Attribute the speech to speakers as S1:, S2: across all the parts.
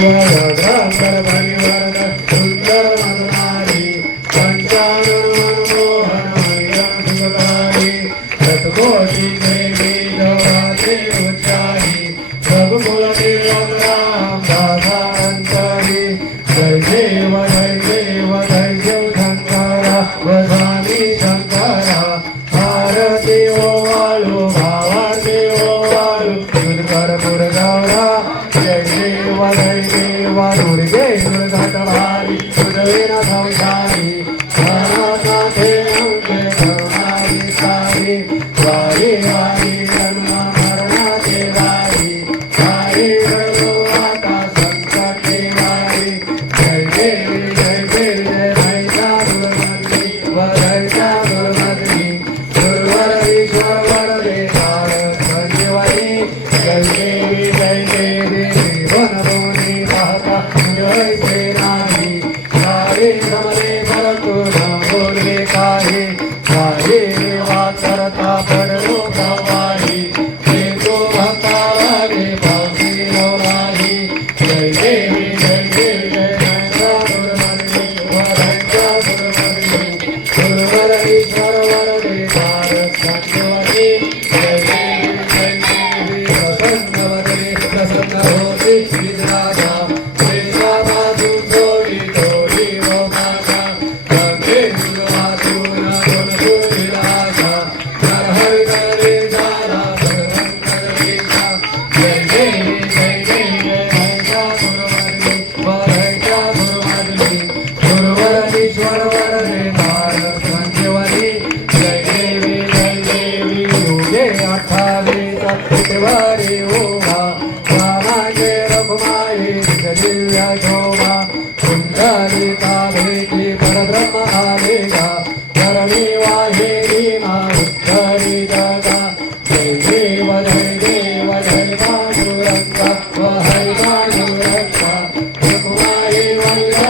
S1: Rama वाचरता पडलो Hallelujah.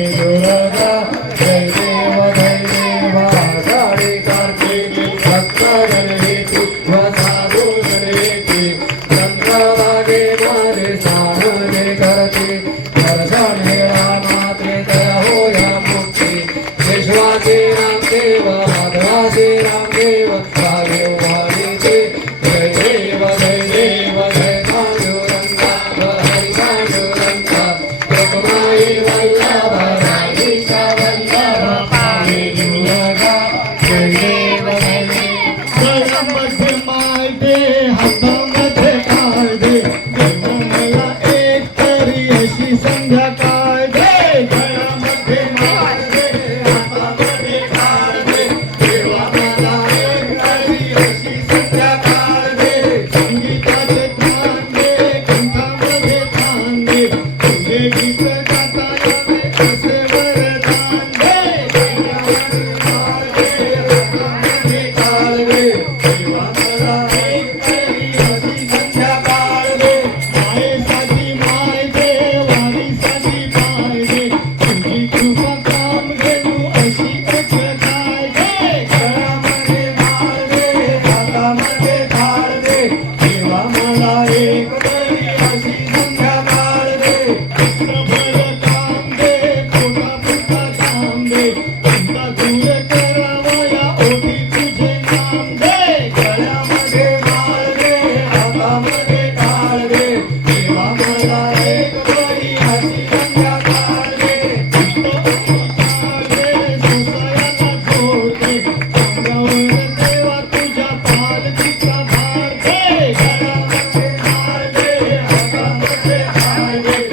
S1: Pero Yeah.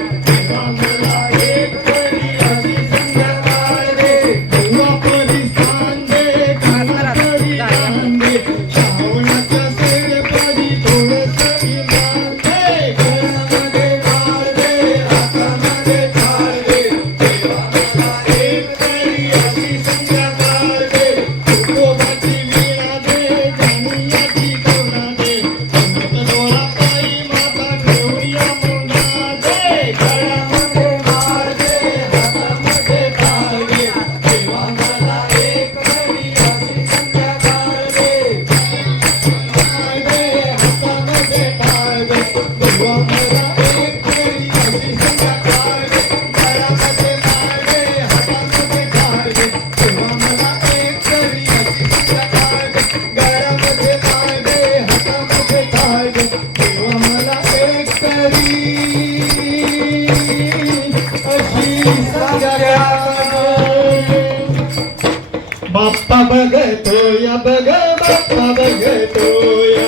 S2: ग बाप्पा बघतोया.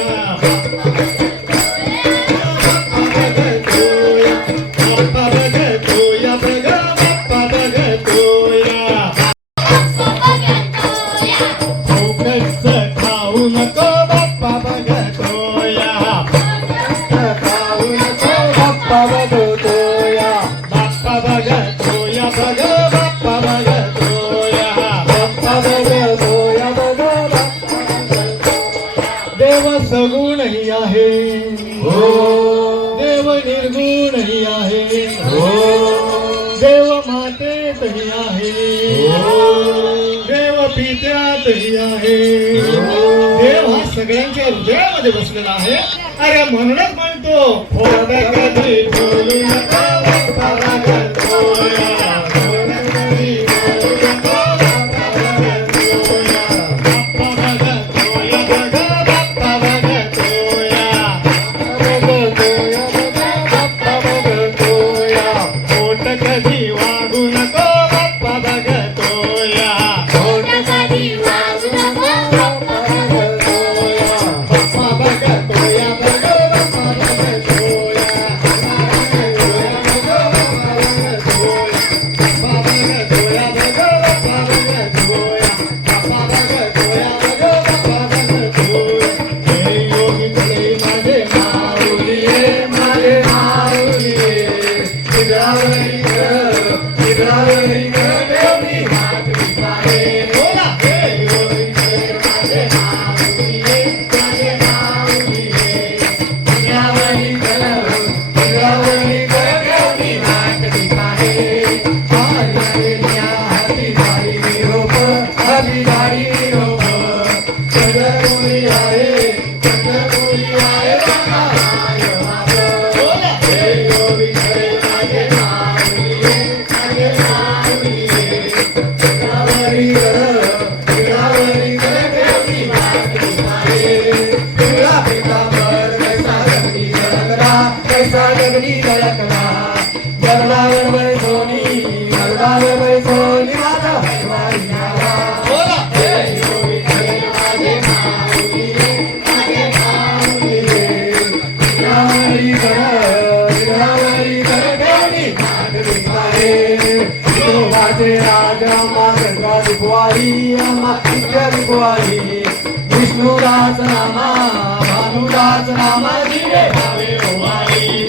S2: सगळ्यांच्या हृदयामध्ये बसलेला आहे. अरे म्हणूनच म्हणतो पैसा दगडी धडकला दगडावर बैसोनी दगडावर बैसोनी माझा हैवाई झाला राजा मां गंगा दुखवारी अम्मा गंगा दुखवारी विष्णुदास रामा भानुदास रामा जिरे भावे ओवाई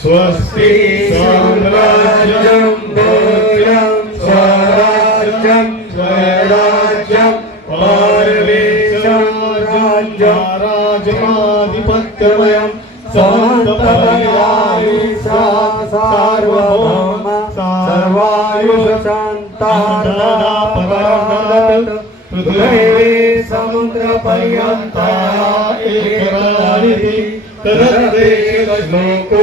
S2: स्वस्ति साम्राज्यं भोजं स्वराज्यं स्वराज्यं पारवेशं राज्यं राजमाधिपत्यमयं सन्तपरिवारि सार्वभौम सर्वायुषान्तार्ददापरमदत् पृथ्वी समुद्रपर्यन्ता एकरारिति तरद्देशलोको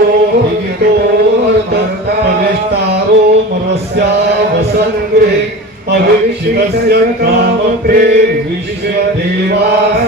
S2: परिष्टारो मरस्यावसङ्ग्रे अभिक्षितस्य कामप्रे विश्वदेवाः